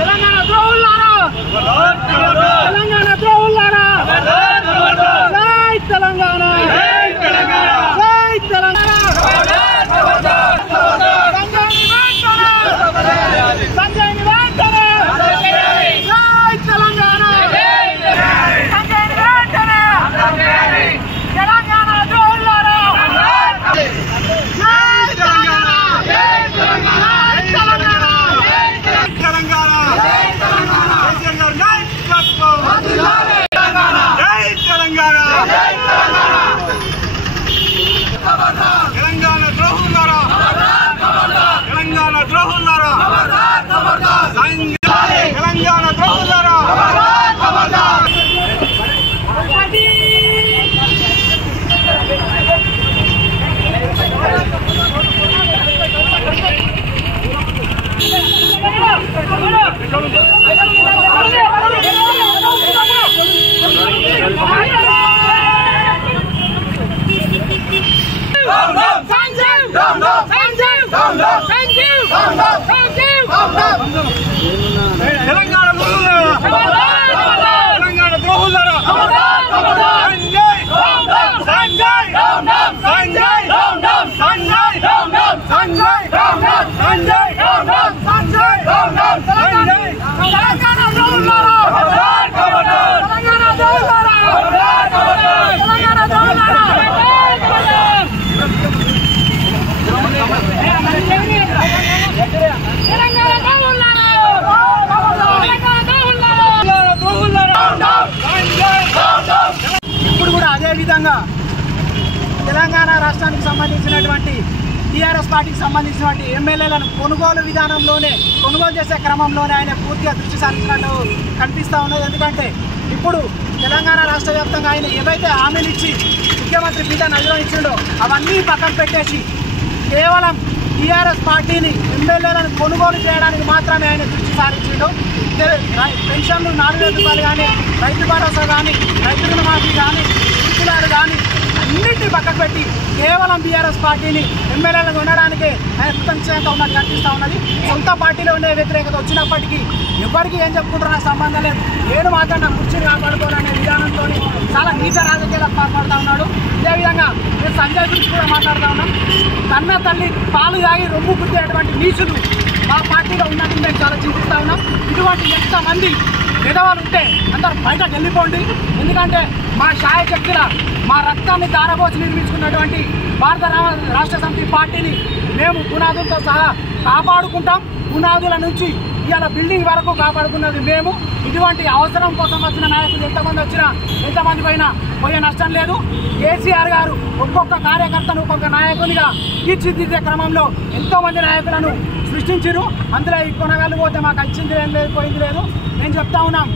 తెలంగాణ ద్రోహులారా తెలంగాణ ద్రోహులారా జై తెలంగాణ జై తెలంగాణ సంజయ్ నివాంతన జై తెలంగాణ తెలంగాణ ద్రోహులారా ఇప్పుడు కూడా అదే విధంగా తెలంగాణ రాష్ట్రానికి సంబంధించినటువంటి టీఆర్ఎస్ పార్టీకి సంబంధించినటువంటి ఎమ్మెల్యేలను కొనుగోలు విధానంలోనే కొనుగోలు చేసే క్రమంలోనే ఆయన పూర్తిగా దృష్టి సారించినట్టు కనిపిస్తూ ఉన్నది. ఎందుకంటే ఇప్పుడు తెలంగాణ రాష్ట్ర వ్యాప్తంగా ఆయన ఏవైతే హామీలు ఇచ్చి ముఖ్యమంత్రి పీఠాన్ని అధిరోహించిండో అవన్నీ పక్కన పెట్టేసి కేవలం టీఆర్ఎస్ పార్టీని ఎమ్మెల్యేలను కొనుగోలు చేయడానికి మాత్రమే ఆయన దృష్టి సారించిండు. పెన్షన్లు 4,000 రూపాయలు కానీ, రైతు భరోసా కానీ, రైతు రుణమాఫీ కానీ, ఉద్యోగాలు కానీ అన్నింటినీ పక్కకు పెట్టి కేవలం బీఆర్ఎస్ పార్టీని ఎమ్మెల్యేలను ఉండడానికే ఆయన కృతజ్ఞత ఉన్నట్టు కనిపిస్తూ ఉన్నది. సొంత పార్టీలో ఉండే వ్యతిరేకత వచ్చినప్పటికీ ఎవరికి ఏం చెప్పుకుంటారో నాకు సంబంధం లేదు, నేను మాత్రం నా కుర్చీని కాపాడుకోవాలనే విధానంతో చాలా నీచ రాజకీయాలకు పాల్పడుతూ ఉన్నాడు. ఇదేవిధంగా నేను సంజయ్ గురించి కూడా మాట్లాడుతూ ఉన్నాం. కన్న తల్లి పాలు తాగి రొమ్ము గుద్దేటువంటి నీచులు మా పార్టీలో ఉన్నట్టు మేము చాలా చింతిస్తూ ఉన్నాం. ఇటువంటి ఎంతమంది విధవాలు ఉంటే అందరూ బయటకు వెళ్ళిపోండి. ఎందుకంటే మా శాయశక్తుల మా రక్తాన్ని దారబోసి నిర్మించుకున్నటువంటి భారత రాష్ట్ర సమితి పార్టీని మేము పునాదులతో సహా కాపాడుకుంటాం. పునాదుల నుంచి ఇవాళ బిల్డింగ్ వరకు కాపాడుకున్నది మేము. ఇటువంటి అవసరం కోసం వచ్చిన నాయకులు ఎంతమంది వచ్చినా ఎంతమంది పోయే నష్టం లేదు. కేసీఆర్ గారు ఒక్కొక్క కార్యకర్తను ఒక్కొక్క నాయకునిగా తీర్చిదిద్దే క్రమంలో ఎంతోమంది నాయకులను సృష్టించారు. అందులో ఈ కొనగాళ్ళు పోతే మాకు వచ్చింది ఏం లేదు, పోయింది లేదు. నేను చెప్తా ఉన్నాం,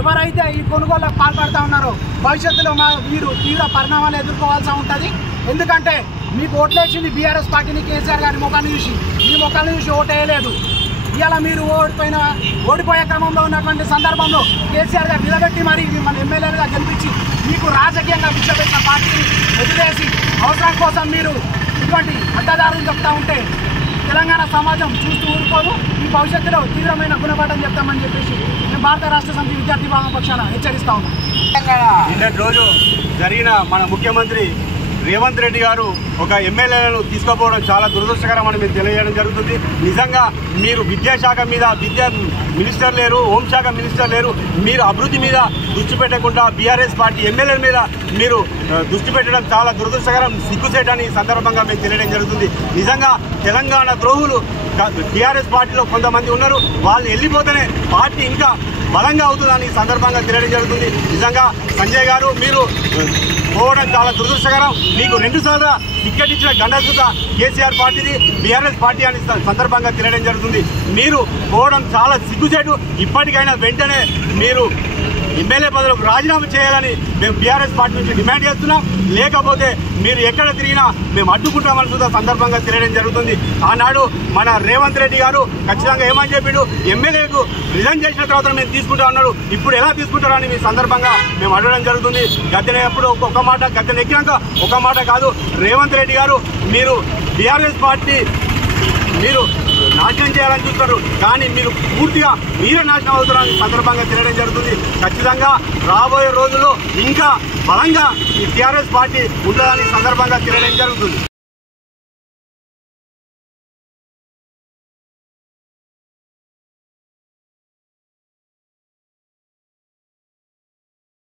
ఎవరైతే ఈ కొనుగోళ్లకు పాల్పడుతూ ఉన్నారో భవిష్యత్తులో మీరు తీవ్ర పరిణామాలు ఎదుర్కోవాల్సి ఉంటుంది. ఎందుకంటే మీకు ఓట్లేసింది బీఆర్ఎస్ పార్టీని కేసీఆర్ గారి ముఖాన్ని చూసి, మీ ముఖాన్ని చూసి ఓటేయలేదు. ఇవాళ మీరు ఓడిపోయే క్రమంలో ఉన్నటువంటి సందర్భంలో కేసీఆర్ గారు నిలబెట్టి మరి మన ఎమ్మెల్యేలుగా గెలిపించి మీకు రాజకీయంగా విచ్చబెట్టిన పార్టీని వదిలేసి అవసరం కోసం మీరు ఇటువంటి అడ్డదారులు చెప్తా ఉంటే తెలంగాణ సమాజం చూస్తూ ఊరుకోదు. ఈ భవిష్యత్తులో తీవ్రమైన గుణపాఠం చెప్తామని చెప్పేసి మేము భారత రాష్ట్ర సమితి విద్యార్థి విభాగం పక్షాన హెచ్చరిస్తా ఉన్నాం. నిన్నటి రోజు జరిగిన మన ముఖ్యమంత్రి రేవంత్ రెడ్డి గారు ఒక ఎమ్మెల్యేలను తీసుకుపోవడం చాలా దురదృష్టకరం అని మీరు తెలియజేయడం జరుగుతుంది. నిజంగా మీరు విద్యాశాఖ మీద విద్యా మినిస్టర్ లేరు, హోంశాఖ మినిస్టర్ లేరు, మీరు అభివృద్ధి మీద దృష్టి పెట్టకుండా బీఆర్ఎస్ పార్టీ ఎమ్మెల్యేల మీద మీరు దృష్టి పెట్టడం చాలా దురదృష్టకరం, సిగ్గుసేటని ఈ సందర్భంగా మేము తెలియడం జరుగుతుంది. నిజంగా తెలంగాణ ద్రోహులు టీఆర్ఎస్ పార్టీలో కొంతమంది ఉన్నారు, వాళ్ళు వెళ్ళిపోతేనే పార్టీ ఇంకా బలంగా అవుతుందని ఈ సందర్భంగా తెలియడం జరుగుతుంది. నిజంగా సంజయ్ గారు మీరు పోవడం చాలా దురదృష్టకరం. మీకు 2 సార్లు టికెట్ ఇచ్చిన గండసూత కేసీఆర్ పార్టీది, బీఆర్ఎస్ పార్టీ అని సందర్భంగా తెలియడం జరుగుతుంది. మీరు పోవడం చాలా సిగ్గుచేటు. ఇప్పటికైనా వెంటనే మీరు ఎమ్మెల్యే పదవులకు రాజీనామా చేయాలని మేము బీఆర్ఎస్ పార్టీ నుంచి డిమాండ్ చేస్తున్నాం. లేకపోతే మీరు ఎక్కడ తిరిగినా మేము అడ్డుకుంటామని కూడా సందర్భంగా తెలియడం జరుగుతుంది. ఆనాడు మన రేవంత్ రెడ్డి గారు ఖచ్చితంగా ఏమని చెప్పిండు, ఎమ్మెల్యేకు రిజైన్ చేసిన తర్వాత మేము తీసుకుంటా అన్నాడు. ఇప్పుడు ఎలా తీసుకుంటారని మీ సందర్భంగా మేము అడగడం జరుగుతుంది. గద్దెనప్పుడు ఒక మాట, గద్దెనెక్కినాక ఒక మాట కాదు. రేవంత్ రెడ్డి గారు మీరు బీఆర్ఎస్ పార్టీ మీరు నాశనం చేయాలని చూస్తారు. కానీ మీరు పూర్తిగా మీరే నాశనం అవుతారని సందర్భంగా తెలియడం జరుగుతుంది. ఖచ్చితంగా రాబోయే రోజుల్లో ఇంకా బలంగా ఈ టీఆర్ఎస్ పార్టీ ఉండాలని సందర్భంగా తెలియడం జరుగుతుంది.